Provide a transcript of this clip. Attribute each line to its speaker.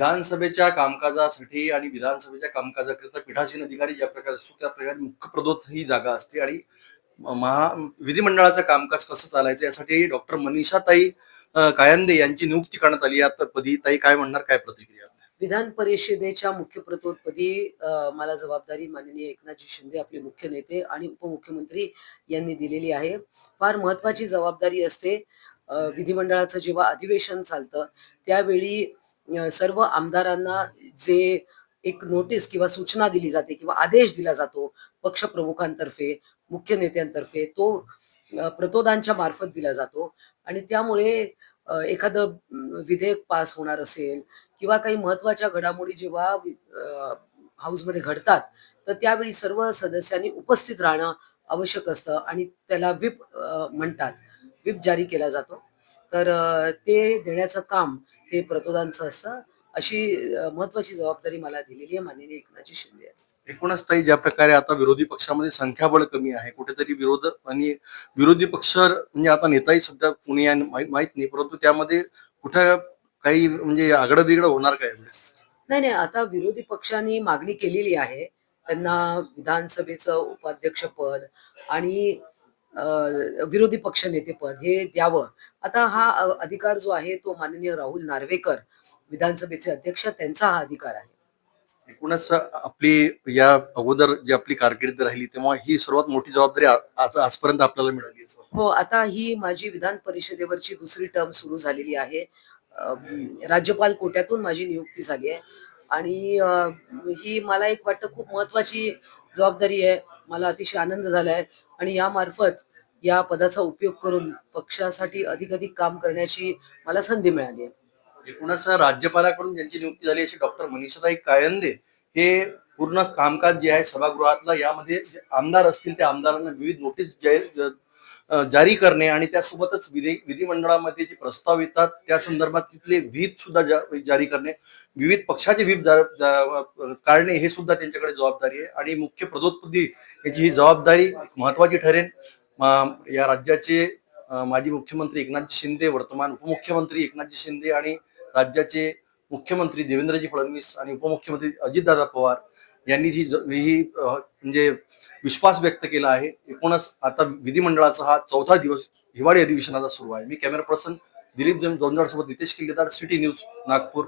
Speaker 1: विधानसभेच्या कामकाजासाठी आणि विधानसभेच्या कामकाजाकरिता पीठासीन अधिकारी ज्या प्रकारे असतो त्या प्रकारे मुख्य प्रदोत ही जागा असते. आणि महा विधिमंडळाचं कामकाज कसं चालायचं यासाठी डॉक्टर मनीषाताई अं, कायंदे यांची नियुक्ती करण्यात आली. आहे पदी ताई काय म्हणणार काय प्रतिक्रिया?
Speaker 2: विधान परिषदेच्या मुख्य प्रतोदपदी मला जबाबदारी माननीय एकनाथजी शिंदे आपले मुख्य नेते आणि उपमुख्यमंत्री यांनी दिलेली आहे. फार महत्वाची जबाबदारी असते. विधिमंडळाचं जेव्हा अधिवेशन चालतं त्यावेळी सर्व आमदारांना जे एक नोटीस किंवा सूचना दिली जाते किंवा आदेश दिला जातो पक्षप्रमुखांतर्फे मुख्य नेत्यांतर्फे तो प्रतोदांच्या मार्फत दिला जातो. आणि त्यामुळे एखादं विधेयक पास होणार असेल किंवा काही महत्त्वाच्या घडामोडी जेव्हा हाऊसमध्ये घडतात तर त्यावेळी सर्व सदस्यांनी उपस्थित राहणं आवश्यक असतं आणि त्याला विप म्हणतात. विप जारी केला जातो. तर ते देण्याचं काम हे प्रतोदांचं असतं अशी महत्वाची जबाबदारी मला दिलेली आहे माननीय एकनाथजी शिंदे.
Speaker 1: एकूणच ताई ज्या प्रकारे आता विरोधी पक्षामध्ये संख्याबळ कमी आहे कुठेतरी विरोध आणि विरोधी पक्ष म्हणजे आता नेताही सध्या कुणी आहे माहीत नाही परंतु त्यामध्ये कुठं काही म्हणजे आगडं बिगडं होणार काय वेळेस
Speaker 2: नाही नाही आता विरोधी पक्षांनी मागणी केलेली आहे त्यांना विधानसभेचं उपाध्यक्ष पद आणि विरोधी पक्षनेते पद हे द्यावं. आता हा अधिकार जो आहे तो माननीय राहुल नार्वेकर विधानसभेचे अध्यक्ष त्यांचा हा अधिकार आहे.
Speaker 1: एकूणच आपली या अगोदर जी आपली कारकीर्द राहिली तेव्हा ही सर्वात मोठी जबाबदारी आज आजपर्यंत आपल्याला मिळाली.
Speaker 2: हो आता ही माझी विधान परिषदेवरची दुसरी टर्म सुरू झालेली आहे. राज्यपाल कोट्यातून माझी नियुक्ती झाली आहे. आणि ही मला एक वाटतं खूप महत्वाची जबाबदारी आहे. मला अतिशय आनंद झाला आहे आणि यामार्फत या पदाचा उपयोग करून पक्षासाठी अधिक अधिक काम करण्याची मला संधी मिळाली आहे.
Speaker 1: एकूणच राज्यपालाकडून ज्यांची नियुक्ती झाली अशी डॉक्टर मनीषाताई कायंदे हे पूर्ण कामकाज जे आहे सभागृहातलं यामध्ये जे आमदार असतील त्या आमदारांना विविध नोटीस जारी करणे आणि त्यासोबतच विधी विधिमंडळामध्ये जे प्रस्ताव येतात त्या संदर्भात तिथले व्हीप सुद्धा जा- जारी करणे विविध पक्षाचे व्हीप काढणे हे सुद्धा त्यांच्याकडे जबाबदारी आहे. आणि मुख्य प्रदोत्पदी याची ही जबाबदारी महत्वाची ठरेल. या राज्याचे माजी मुख्यमंत्री एकनाथजी शिंदे वर्तमान उपमुख्यमंत्री एकनाथजी शिंदे आणि राज्याचे मुख्यमंत्री देवेंद्रजी फडणवीस आणि उपमुख्यमंत्री अजितदादा पवार यांनी ही ही म्हणजे विश्वास व्यक्त केला आहे. एकूणच आता विधिमंडळाचा हा चौथा दिवस हिवाळी अधिवेशनाचा सुरू आहे. मी कॅमेरा पर्सन दिलीप जोंजाड सोबत नितेश किल्लेदार सिटी न्यूज नागपूर.